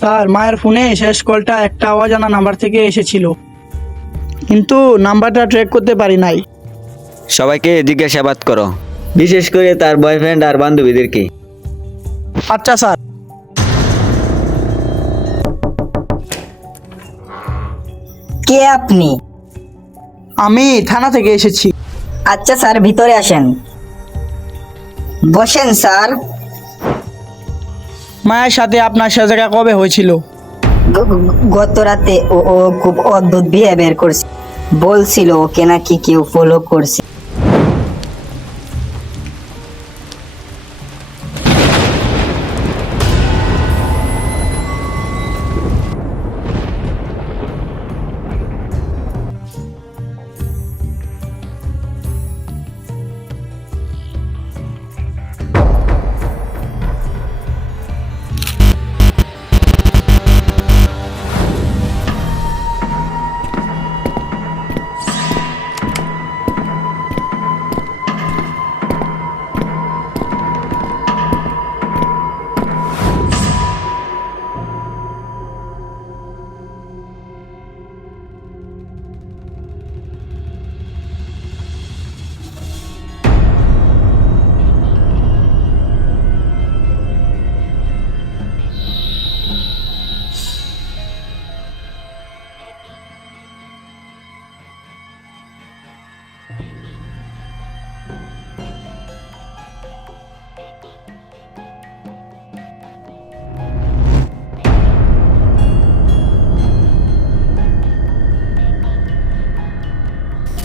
Sir, মায়ের ফোনে শেষ কলটা একটা অজানা নাম্বার থেকে এসেছিল, কিন্তু নাম্বারটা ট্র্যাক করতে পারি নাই। সবাইকে জিজ্ঞাসাবাদ করো, বিশেষ করে তার বয়ফ্রেন্ড আর বান্ধবীদেরকে। আচ্ছা স্যার। কে আপনি? আমি থানা থেকে এসেছি। আচ্ছা স্যার, ভিতরে আসেন, বসেন স্যার। মায়ের সাথে আপনার সে জায়গা কবে হয়েছিল? গত রাতে ও খুব অদ্ভুত বিহেভিয়ার করছে, বলছিল ওকে নাকি কেউ ফলো করছে।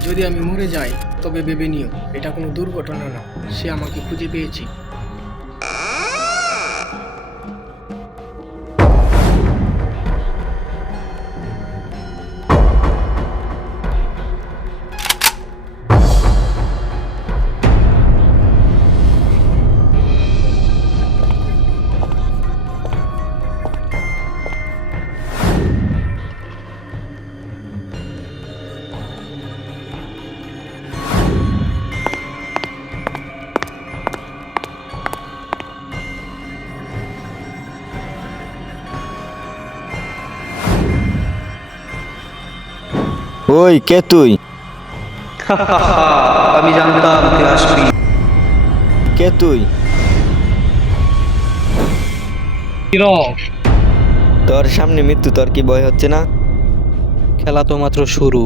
যদি আমি মরে যাই তবে ভেবে নিও এটা কোনো দুর্ঘটনা না, সে আমাকে খুঁজে পেয়েছে। ওই কে তুই? আমি জানতাম তুই আসবি। কে তুই? তোর সামনে মৃত্যু, তোর কি ভয় হচ্ছে না? খেলা তো মাত্র শুরু।